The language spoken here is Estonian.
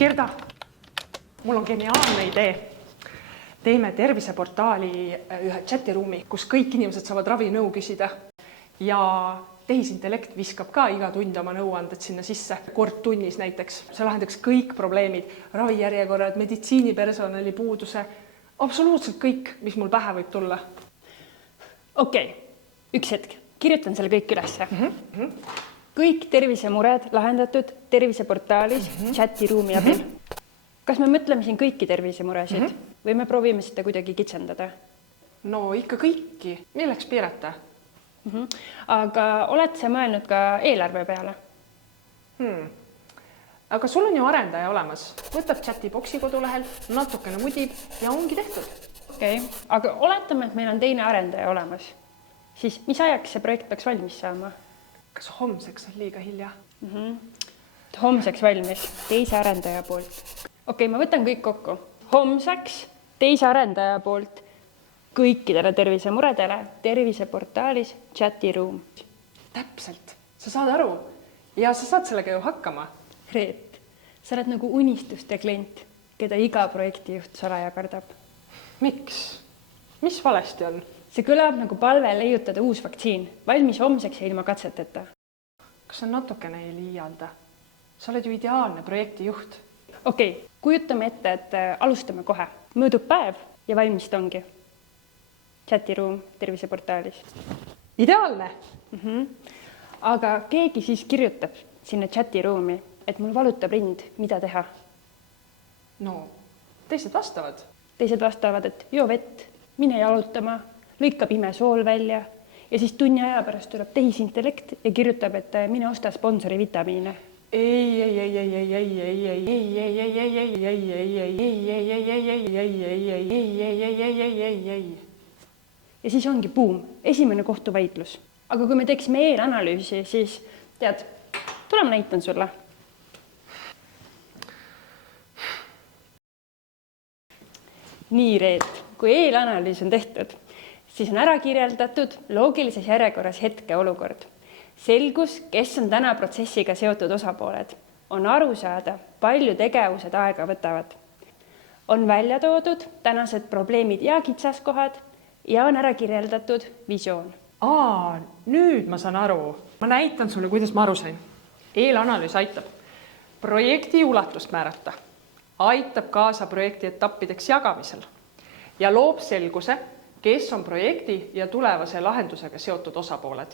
Gerda, mul on geniaalne idee. Teeme terviseportaali ühe chatiruumi, kus kõik inimesed saavad ravinõu küsida ja tehisintellekt viskab ka iga tund oma nõuanded sinna sisse, kord tunnis näiteks. See lahendaks kõik probleemid, ravijärjekorrad, meditsiinipersonali puuduse, absoluutselt kõik, mis mul pähe võib tulla. Okei, üks hetk, kirjutan selle kõik ülesse. Kõik tervisemured lahendatud terviseportaalis chatiruumi abil. Kas me mõtleme siin kõiki tervisemuresid või me proovime seda kuidagi kitsendada? No ikka kõiki, milleks piirata? Aga oled sa mõelnud ka eelarve peale? Aga sul on ju arendaja olemas. Võtab chatiboksi kodulehel, natukene mudib ja ongi tehtud. Okei, aga oletame, et meil on teine arendaja olemas. Siis mis ajaks see projekt peaks valmis saama? Kas homseks on liiga hilja? Homseks valmis teise arendaja poolt. Okei, ma võtan kõik kokku. Homseks teise arendaja poolt kõikidele tervisemuredele terviseportaalis chatiruum. Täpselt, sa saad aru ja sa saad sellega ju hakkama. Reet, sa oled nagu unistuste klient, keda iga projektijuht salaja kardab. Miks? Mis valesti on? See kõlab nagu palve leiutada uus vaktsiin, valmis homseks ja ilma katseteta. Kas sa natukene ei liialda? Sa oled ju ideaalne projektijuht. Okei, kujutame ette, et alustame kohe. Mõõdub päev ja valmis ta ongi. Chatiruum terviseportaalis. Ideaalne! Aga keegi siis kirjutab sinna chatiruumi, et mul valutab rind, mida teha. No, teised vastavad. Teised vastavad, et joo vett, mine jalutama, lõika pime sool välja ja siis tunni aja pärast tuleb tehisintellekt ja kirjutab, et mine osta sponsori vitamiine. Ja siis ongi buum, esimene kohtuvaidlus. Aga kui me teeksime eelanalüüsi, siis tead, tule ma näitan sulle. Nii, Reet, kui eelanalüüs on tehtud, siis on ära kirjeldatud loogilises järjekorras hetke olukord. Selgus, kes on täna protsessiga seotud osapooled. On aru saada, palju tegevused aega võtavad. On välja toodud tänased probleemid ja kitsaskohad ja on ära kirjeldatud visioon. Nüüd ma saan aru. Ma näitan sulle, kuidas ma aru sain. Eelanalüüs aitab projekti ulatust määrata, aitab kaasa projekti etappideks jagamisel ja loob selguse, kes on projekti ja tulevase lahendusega seotud osapooled.